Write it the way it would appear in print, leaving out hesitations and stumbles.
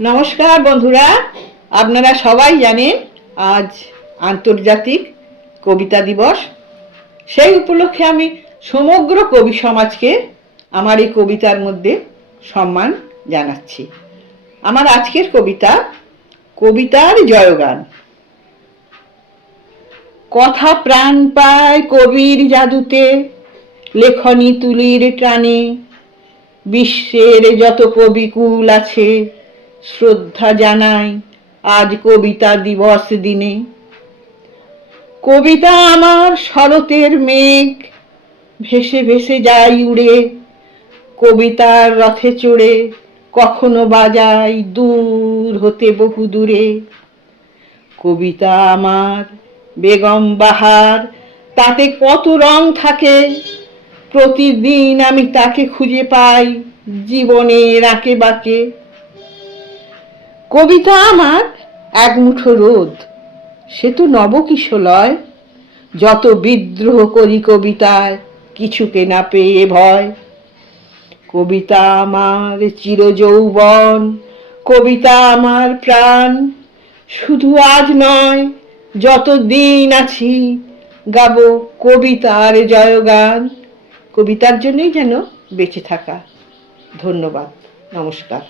নমস্কার বন্ধুরা, আপনারা সবাই জানেন আজ আন্তর্জাতিক কবিতা দিবস। সেই উপলক্ষে আমি সমগ্র কবি সমাজকে আমার এই কবিতার মধ্যে সম্মান জানাচ্ছি। আমার আজকের কবিতা কবিতার জয়গান। কথা প্রাণ পায় কবির জাদুতে, লেখনী তুলির টানে। বিশ্বের যত কবিকুল আছে শ্রদ্ধা জানাই আজ কবিতা দিবস দিনে। কবিতা আমার শরতের মেঘ, ভেসে ভেসে যাই উড়ে। কবিতার রথে চড়ে কখনো বাজাই দূর হতে বহু দূরে। কবিতা আমার বেগম বাহার, তাতে কত রং থাকে। প্রতিদিন আমি তাকে খুঁজে পাই জীবনের আঁকে বাঁকে। কবিতা আমার এক মুঠো রোদ, সে তো নবকিশলয়। যত বিদ্রোহ করি কবিতায়, কিছুকে না পেয়ে ভয়। কবিতা আমার চিরযৌবন, কবিতা আমার প্রাণ। শুধু আজ নয়, যতদিন আছি গাবো কবিতার জয়গান। কবিতার জন্যই যেন বেঁচে থাকা। ধন্যবাদ, নমস্কার।